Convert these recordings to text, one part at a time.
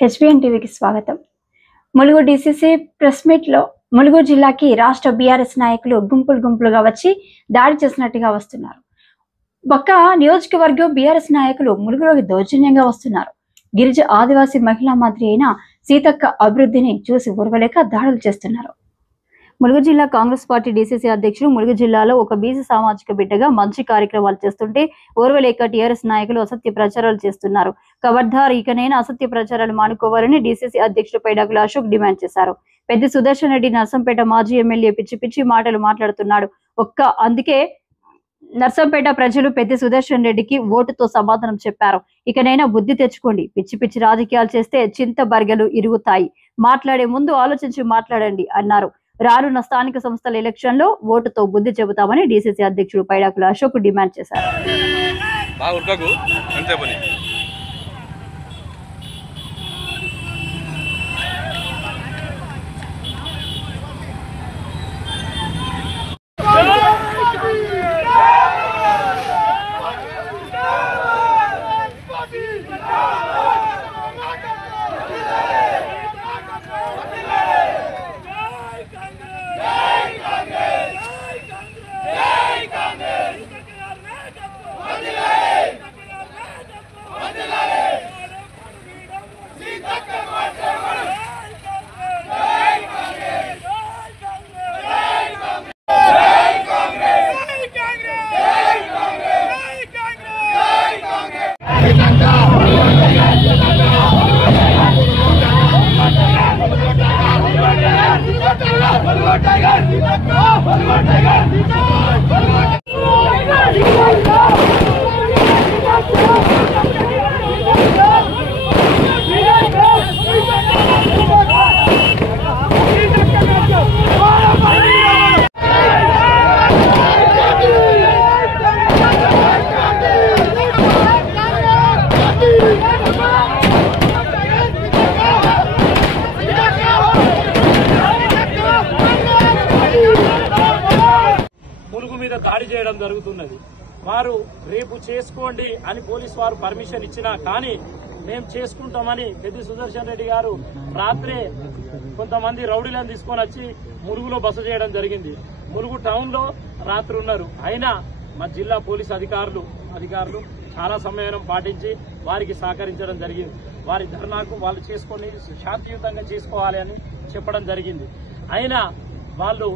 HBN టీవీకి స్వాగతం. Mulugu DCC press meet లో ములుగు జిల్లాకి రాష్ట్ర బీఆర్ఎస్ నాయకులు గుంపులుగా వచ్చి దాడి చేసినట్టుగా వస్తున్నారు. ఒక్క నియోజకవర్గం బీఆర్ఎస్ నాయకులు ములుగులోకి దౌర్జన్యంగా వస్తున్నారు. గిరిజ ఆదివాసీ మహిళా మంత్రి అయిన సీతక్క అభివృద్ధిని చూసి ఊరవలేక దాడులు చేస్తున్నారు. ములుగు జిల్లా కాంగ్రెస్ పార్టీ డీసీసీ అధ్యక్షులు ములుగు జిల్లాలో ఒక బీసీ సామాజిక బిడ్డగా మంచి కార్యక్రమాలు చేస్తుంటే ఓర్వలేక టీఆర్ఎస్ నాయకులు అసత్య ప్రచారాలు చేస్తున్నారు. ఖబర్దార్, ఇకనైనా అసత్య ప్రచారాలు మానుకోవాలని డీసీసీ అధ్యక్షుడు పైడాకుల అశోక్ డిమాండ్ చేశారు. పెద్ద సుదర్శన్ రెడ్డి నర్సంపేట మాజీ ఎమ్మెల్యే పిచ్చి మాటలు మాట్లాడుతున్నాడు. అందుకే నర్సంపేట ప్రజలు పెద్ద సుదర్శన్ రెడ్డికి ఓటుతో సమాధానం చెప్పారు. ఇకనైనా బుద్ధి తెచ్చుకోండి. పిచ్చి రాజకీయాలు చేస్తే చింత బర్గలు ఇరుగుతాయి. మాట్లాడే ముందు ఆలోచించి మాట్లాడండి అన్నారు. రానున్న స్థానిక సంస్థల ఎలక్షన్ లో ఓటుతో బుద్ధి చెబుతామని డీసీసీ అధ్యక్షుడు పైడాకుల అశోక్ డిమాండ్ చేశారు. దాడి చేయడం జరుగుతున్నది. వారు రేపు చేసుకోండి అని పోలీసు వారు పర్మిషన్ ఇచ్చినా కానీ మేము చేసుకుంటామని పెద్ది సుదర్శన్ రెడ్డి గారు రాత్రే కొంతమంది రౌడీలను తీసుకొని వచ్చి ములుగులో బస చేయడం జరిగింది. ములుగు టౌన్ లో రాత్రి ఉన్నారు. అయినా మా జిల్లా పోలీసు అధికారులు చాలా సమయం పాటించి వారికి సహకరించడం జరిగింది. వారి ధర్నాకు వాళ్ళు చేసుకొని శాంతియుతంగా చేసుకోవాలి అని చెప్పడం జరిగింది. అయినా వాళ్ళు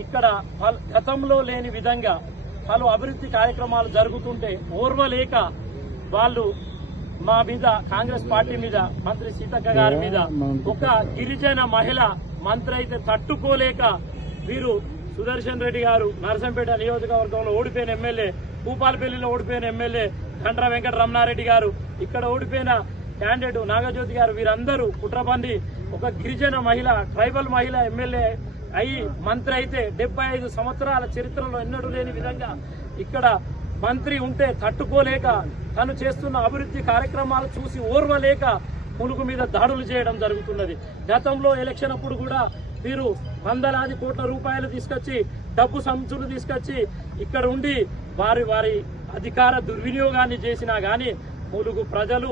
ఇక్కడ గతంలో లేని విధంగా పలు అభివృద్ధి కార్యక్రమాలు జరుగుతుంటే ఓర్వలేక వాళ్ళు మా మీద, కాంగ్రెస్ పార్టీ మీద, మంత్రి సీతక్క గారి మీద, ఒక గిరిజన మహిళ మంత్రి అయితే తట్టుకోలేక వీరు సుదర్శన్ రెడ్డి గారు నర్సంపేట నియోజకవర్గంలో ఓడిపోయిన ఎమ్మెల్యే, భూపాలపల్లిలో ఓడిపోయిన ఎమ్మెల్యే గండ్ర వెంకట రమణారెడ్డి గారు, ఇక్కడ ఓడిపోయిన క్యాండిడేట్ నాగజ్యోతి గారు, వీరందరూ కుట్రబండి ఒక గిరిజన మహిళ, ట్రైబల్ మహిళ ఎమ్మెల్యే అయి మంత్రి అయితే 75 సంవత్సరాల చరిత్రలో ఎన్నడూ లేని విధంగా ఇక్కడ మంత్రి ఉంటే తట్టుకోలేక తను చేస్తున్న అభివృద్ధి కార్యక్రమాలు చూసి ఓర్వలేక ములుగు మీద దాడులు చేయడం జరుగుతున్నది. గతంలో ఎలక్షన్ అప్పుడు కూడా వీరు వందలాది కోట్ల రూపాయలు తీసుకొచ్చి, డబ్బు సంచులు తీసుకొచ్చి ఇక్కడ ఉండి వారి అధికార దుర్వినియోగాన్ని చేసినా గాని ములుగు ప్రజలు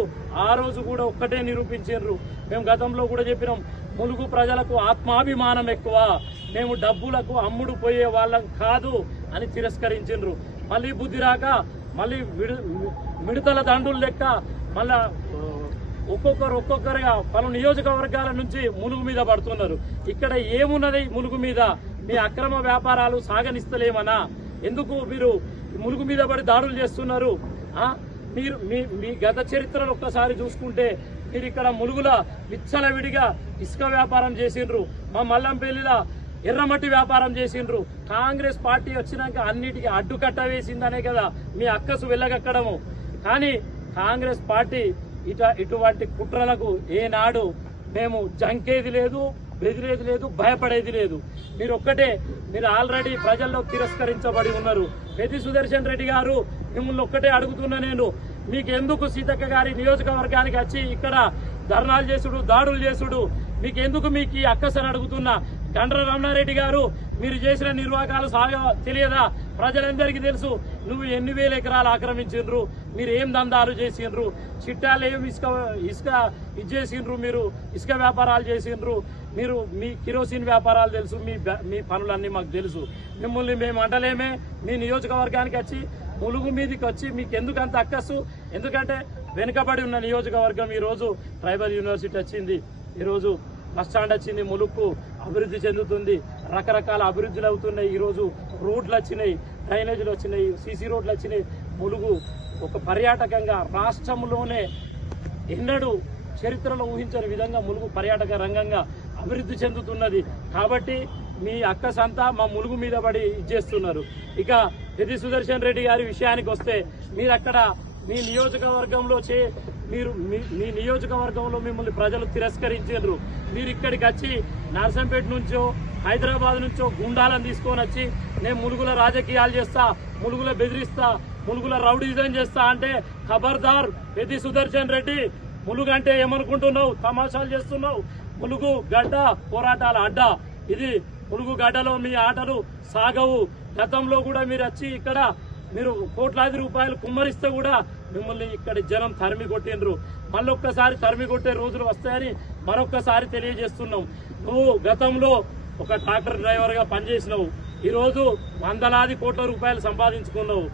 ఆ రోజు కూడా ఒక్కటే నిరూపించారు. మేము గతంలో కూడా చెప్పినాం, ములుగు ప్రజలకు ఆత్మాభిమానం ఎక్కువ, మేము డబ్బులకు అమ్ముడు పోయే వాళ్ళం కాదు అని తిరస్కరించారు. మళ్ళీ బుద్ధి రాక మళ్ళీ మిడతల దండులు లెక్క మళ్ళా ఒక్కొక్కరుగా పలు నియోజకవర్గాల నుంచి ములుగు మీద పడుతున్నారు. ఇక్కడ ఏమున్నది ములుగు మీద? మీ అక్రమ వ్యాపారాలు సాగనిస్తలేమనా? ఎందుకు మీరు ములుగు మీద పడి దాడులు చేస్తున్నారు? మీరు మీ గత చరిత్రను ఒక్కసారి చూసుకుంటే మీరు ఇక్కడ ములుగుల విచ్చలవిడిగా ఇసుక వ్యాపారం చేసిండ్రు, మా మల్లంపల్లిలో ఎర్రమట్టి వ్యాపారం చేసిండ్రు. కాంగ్రెస్ పార్టీ వచ్చినాక అన్నిటికీ అడ్డుకట్ట వేసిందనే కదా మీ అక్కసు వెళ్ళగక్కడము. కానీ కాంగ్రెస్ పార్టీ ఇటువంటి కుట్రలకు ఏనాడు మేము జంకేది లేదు, బెదిరేది లేదు, భయపడేది లేదు. మీరు ఆల్రెడీ ప్రజల్లో తిరస్కరించబడి ఉన్నారు. పెద్ది సుదర్శన్ రెడ్డి గారు, మిమ్మల్ని ఒక్కటే అడుగుతున్నా నేను, మీకెందుకు సీతక్క గారి నియోజకవర్గానికి వచ్చి ఇక్కడ ధర్నాలు చేసుడు, దాడులు చేసుడు మీకెందుకు? మీకు ఈ అక్కసని అడుగుతున్నా. గండ్ర రమణారెడ్డి గారు, మీరు చేసిన నిర్వాకాలు తెలియదా? ప్రజలందరికీ తెలుసు. నువ్వు ఎన్ని వేల ఎకరాలు ఆక్రమించిండ్రు, మీరు ఏం దందాలు చేసిండ్రు, చిట్టాలు ఏం ఇసుక ఇచ్చేసిండ్రు, మీరు ఇసుక వ్యాపారాలు చేసిండ్రు, మీరు మీ కిరోసిన్ వ్యాపారాలు తెలుసు, మీ పనులన్నీ మాకు తెలుసు. మిమ్మల్ని మేము అంటలేమే. మీ నియోజకవర్గానికి వచ్చి ములుగు మీదకి వచ్చి మీకు ఎందుకు అంత అక్కసు? ఎందుకంటే వెనుకబడి ఉన్న నియోజకవర్గం ఈరోజు ట్రైబల్ యూనివర్సిటీ వచ్చింది, ఈరోజు బస్టాండ్ వచ్చింది, ములుగు అభివృద్ధి చెందుతుంది, రకరకాల అభివృద్ధులు అవుతున్నాయి. ఈరోజు రోడ్లు వచ్చినాయి, డ్రైనేజీలు వచ్చినాయి, సీసీ రోడ్లు వచ్చినాయి. ములుగు ఒక పర్యాటకంగా రాష్ట్రంలోనే ఎన్నడూ చరిత్రలో ఊహించని విధంగా ములుగు పర్యాటక రంగంగా అభివృద్ధి చెందుతున్నది. కాబట్టి మీ అక్కసంతా మా ములుగు మీద పడి ఇచ్చేస్తున్నారు. ఇక పెద్ది సుదర్శన్ రెడ్డి గారి విషయానికి వస్తే, మీరు అక్కడ మీ నియోజకవర్గంలో మీ నియోజకవర్గంలో మిమ్మల్ని ప్రజలు తిరస్కరించారు. మీరు ఇక్కడికి వచ్చి నర్సంపేట నుంచో హైదరాబాద్ నుంచో గుండాలను తీసుకొని వచ్చి నేను ములుగుల రాజకీయాలు చేస్తా, ములుగుల బెదిరిస్తా, ములుగుల రౌడీజం చేస్తా అంటే ఖబర్దార్ పెద్ది సుదర్శన్ రెడ్డి. ములుగు అంటే ఏమనుకుంటున్నావు? తమాషాలు చేస్తున్నావు. ములుగు గడ్డ పోరాటాల అడ్డ ఇది. ములుగు గడ్డలో మీ ఆటలు సాగవు. గతంలో కూడా మీరు వచ్చి ఇక్కడ మీరు కోట్లాది రూపాయలు కుమ్మరిస్తే కూడా మిమ్మల్ని ఇక్కడి జనం తరిమి కొట్టిండ్రు. మళ్ళొక్కసారి తరిమి కొట్టే రోజులు వస్తాయని మరొక్కసారి తెలియజేస్తున్నాం. నువ్వు గతంలో ఒక ట్రాక్టర్ డ్రైవర్ గా పనిచేసినావు, ఈరోజు వందలాది కోట్ల రూపాయలు సంపాదించుకున్నావు.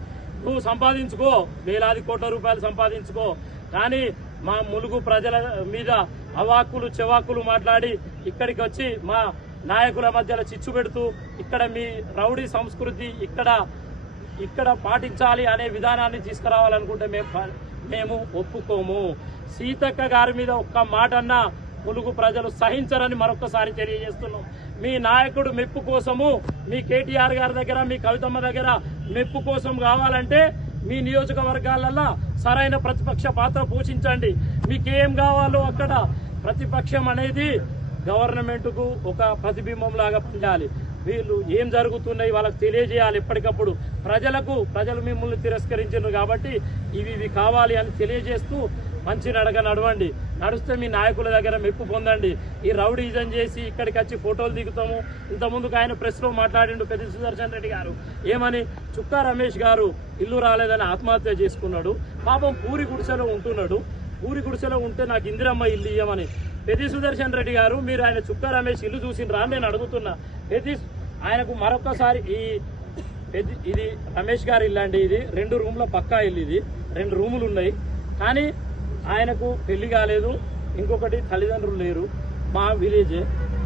నువ్వు సంపాదించుకో, వేలాది కోట్ల రూపాయలు సంపాదించుకో, కానీ మా ములుగు ప్రజల మీద అవాక్కులు చెవాకులు మాట్లాడి ఇక్కడికి వచ్చి మా నాయకుల మధ్యలో చిచ్చు పెడుతూ ఇక్కడ మీ రౌడీ సంస్కృతి ఇక్కడ పాటించాలి అనే విధానాన్ని తీసుకురావాలనుకుంటే మేము ఒప్పుకోము. సీతక్క గారి మీద ఒక్క మాటన్నా ములుగు ప్రజలు సహించరని మరొకసారి తెలియజేస్తున్నాం. మీ నాయకుడు మెప్పు కోసము, మీ కేటీఆర్ గారి దగ్గర, మీ కవితమ్మ దగ్గర మెప్పు కోసం కావాలంటే మీ నియోజకవర్గాలలో సరైన ప్రతిపక్ష పాత్ర పోషించండి. మీకేం కావాలో అక్కడ ప్రతిపక్షం అనేది గవర్నమెంట్కు ఒక ప్రతిబింబం లాగా పనిచేయాలి. వీళ్ళు ఏం జరుగుతున్నాయి వాళ్ళకి తెలియజేయాలి ఎప్పటికప్పుడు. ప్రజలు మిమ్మల్ని తిరస్కరించారు కాబట్టి ఇవి కావాలి అని తెలియజేస్తూ మంచి నడక నడవండి. నడిస్తే మీ నాయకుల దగ్గర మెప్పు పొందండి. ఈ రౌడీజం చేసి ఇక్కడికి వచ్చి ఫోటోలు దిగుతాము. ఇంతకుముందుకు ఆయన ప్రెస్లో మాట్లాడిండు పెద్ది సుదర్శన్ రెడ్డి గారు. ఏమని? చుక్కా రమేష్ గారు ఇల్లు రాలేదని ఆత్మహత్య చేసుకున్నాడు. పాపం పూరి గుడిసెలో ఉంటున్నాడు. పూరి గుడిసెలో ఉంటే నాకు ఇందిరమ్మ ఇల్లు ఇయ్యమని. పెద్ది సుదర్శన్ రెడ్డి గారు, మీరు ఆయన చుక్కా రమేష్ ఇల్లు చూసిండ్రా అని నేను అడుగుతున్నా. ఆయనకు మరొకసారి ఇది రమేష్ గారి ఇల్లు అండి. ఇది 2 రూమ్ల పక్కా ఇల్లు. ఇది 2 రూములు ఉన్నాయి. కానీ ఆయనకు పెళ్లి కాలేదు, ఇంకొకటి తల్లిదండ్రులు లేరు. మా విలేజే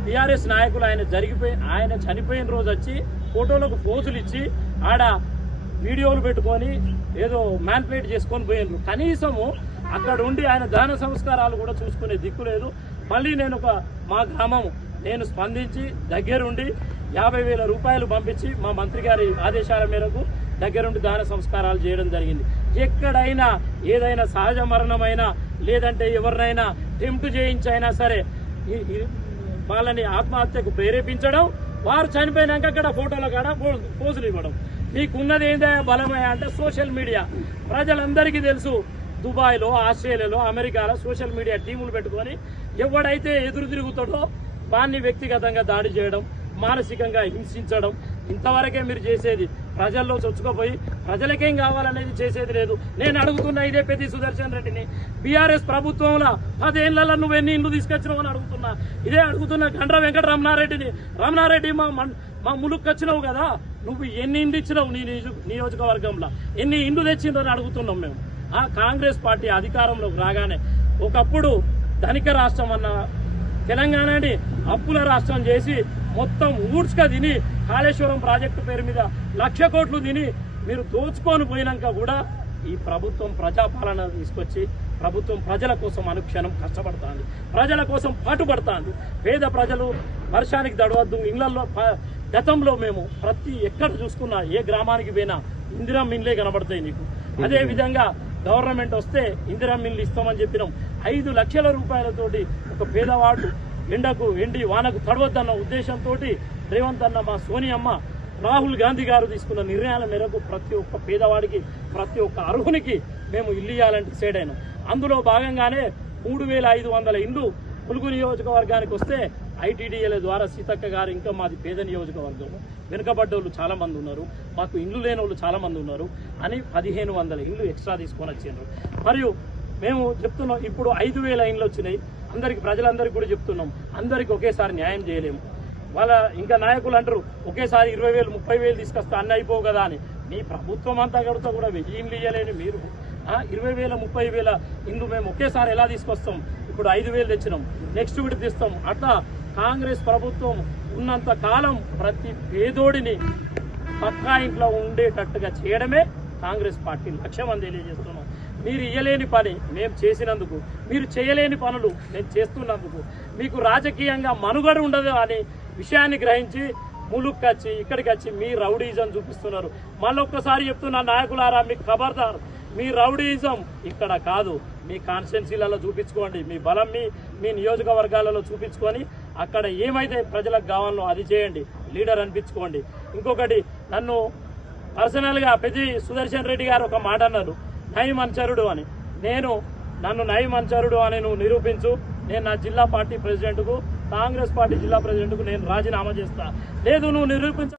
టీఆర్ఎస్ నాయకులు ఆయన చనిపోయిన రోజు వచ్చి ఫోటోలకు పోజులు ఇచ్చి ఆడ వీడియోలు పెట్టుకొని ఏదో మ్యాన్ప్లేట్ చేసుకొని పోయినరు. కనీసము అక్కడ ఉండి ఆయన దహన సంస్కారాలు కూడా చూసుకునే దిక్కు లేదు. మళ్ళీ మా గ్రామం నేను స్పందించి దగ్గరుండి 50,000 రూపాయలు పంపించి మా మంత్రి గారి ఆదేశాల మేరకు దగ్గరుండి దహన సంస్కారాలు చేయడం జరిగింది. ఎక్కడైనా ఏదైనా సహజ మరణమైనా లేదంటే ఎవరినైనా టెంప్ట్ చేయించైనా సరే వాళ్ళని ఆత్మహత్యకు ప్రేరేపించడం, వారు చనిపోయినాక అక్కడ ఫోటోల కాడ పోజులు ఇవ్వడం. మీకున్నది ఏందా బలమయ్యా అంటే సోషల్ మీడియా. ప్రజలందరికీ తెలుసు, దుబాయ్లో, ఆస్ట్రేలియాలో, అమెరికాలో సోషల్ మీడియా టీములు పెట్టుకొని ఎవడైతే ఎదురు తిరుగుతాడో వాన్ని వ్యక్తిగతంగా దాడి చేయడం, మానసికంగా హింసించడం, ఇంతవరకే మీరు చేసేది. ప్రజల్లో చొచ్చుకుపోయి ప్రజలకేం కావాలనేది చేసేది లేదు. నేను అడుగుతున్నా ఇదే పెద్ది సుదర్శన్ రెడ్డిని, బీఆర్ఎస్ ప్రభుత్వంలో 10 ఏళ్లలో నువ్వు ఎన్ని ఇండ్లు తీసుకొచ్చినావు అని అడుగుతున్నా. ఇదే అడుగుతున్నా గండ్ర వెంకట రమణారెడ్డిని. రమణారెడ్డి మా ములుక్కి వచ్చినావు కదా, నువ్వు ఎన్ని ఇండ్లు ఇచ్చినావు నీ నియోజకవర్గంలో, ఎన్ని ఇండ్లు తెచ్చిందని అడుగుతున్నాం మేము. కాంగ్రెస్ పార్టీ అధికారంలోకి రాగానే ఒకప్పుడు ధనిక రాష్ట్రం అన్న తెలంగాణని అప్పుల రాష్ట్రం చేసి మొత్తం ఊడ్స్గా తిని కాళేశ్వరం ప్రాజెక్టు పేరు మీద 1,00,000 కోట్లు తిని మీరు దోచుకొని పోయినాక కూడా ఈ ప్రభుత్వం ప్రజాపాలన తీసుకొచ్చి ప్రభుత్వం ప్రజల కోసం అనుక్షణం కష్టపడుతుంది, ప్రజల కోసం పాటుపడుతుంది. పేద ప్రజలు వర్షానికి దడవద్దు ఇళ్లలో. గతంలో మేము ఎక్కడ చూసుకున్నా ఏ గ్రామానికి పోయినా ఇందిరమ్మ ఇండ్లే కనబడతాయి నీకు. అదే విధంగా గవర్నమెంట్ వస్తే ఇందిరమ్మ ఇండ్లు ఇస్తామని చెప్పినాం. 5 లక్షల రూపాయలతోటి ఒక పేదవాడు ఎండి వానకు తడవద్దన్న ఉద్దేశంతో రేవంత్ అన్న, మా సోనియమ్మ, రాహుల్ గాంధీ గారు తీసుకున్న నిర్ణయాల మేరకు ప్రతి ఒక్క పేదవాడికి, ప్రతి ఒక్క అర్హునికి మేము ఇల్లు ఇవ్వాలని డిసైడ్ అయినాం. అందులో భాగంగానే 3,500 ఇండ్లు ములుగు నియోజకవర్గానికి వస్తే ఐటీడీఏల ద్వారా సీతక్క గారు ఇంకా మాది పేద నియోజకవర్గం, వెనుకబడ్డోళ్ళు చాలా మంది ఉన్నారు, మాకు ఇండ్లు లేని వాళ్ళు చాలా మంది ఉన్నారు అని 1500 ఇండ్లు ఎక్స్ట్రా తీసుకొని వచ్చిండ్రు. మరియు మేము చెప్తున్నాం, ఇప్పుడు 5000 ఇండ్లు వచ్చినాయి. అందరికి ప్రజలందరికీ కూడా చెప్తున్నాం, అందరికి ఒకేసారి న్యాయం చేయలేము. వాళ్ళ ఇంకా నాయకులు అంటారు ఒకేసారి 20,000 30,000 తీసుకొస్తా అన్నీ అయిపోవు కదా అని. మీ ప్రభుత్వం అంతా కడితే కూడా 1000 ఇండ్లు ఇవ్వలేని మీరు 20,000 30,000 ఇండ్లు మేము ఒకేసారి ఎలా తీసుకొస్తాం? ఇప్పుడు 5,000 తెచ్చినాం, నెక్స్ట్ కూడా తెస్తాం. అట్లా కాంగ్రెస్ ప్రభుత్వం ఉన్నంత కాలం ప్రతి పేదోడిని పక్కా ఇంట్లో ఉండేటట్టుగా చేయడమే కాంగ్రెస్ పార్టీ లక్ష్యం అని తెలియజేస్తున్నాం. మీరు ఇయ్యలేని పని మేము చేసినందుకు, మీరు చేయలేని పనులు నేను చేస్తున్నందుకు మీకు రాజకీయంగా మనుగడ ఉండదు అనే విషయాన్ని గ్రహించి ములుక్కొచ్చి ఇక్కడికి వచ్చి మీ రౌడీజం చూపిస్తున్నారు. మళ్ళొక్కసారి చెప్తున్నా నాయకులారా, మీకు ఖబర్దార్, మీ రౌడీజం ఇక్కడ కాదు, మీ కాన్స్టిట్యున్సీలలో చూపించుకోండి, మీ బలం మీ నియోజకవర్గాలలో చూపించుకొని అక్కడ ఏమైతే ప్రజలకు కావాలో అది చేయండి, లీడర్ అనిపించుకోండి. ఇంకొకటి, నన్ను పర్సనల్గా పెద్ది సుదర్శన్ రెడ్డి గారు ఒక మాట అన్నారు, నయం అనుచరుడు అని. నన్ను నయం అనుచరుడు అని నువ్వు నిరూపించు, నేను నా జిల్లా పార్టీ ప్రెసిడెంట్కు, కాంగ్రెస్ పార్టీ జిల్లా ప్రెసిడెంట్కు నేను రాజీనామా చేస్తా. లేదు నువ్వు నిరూపించ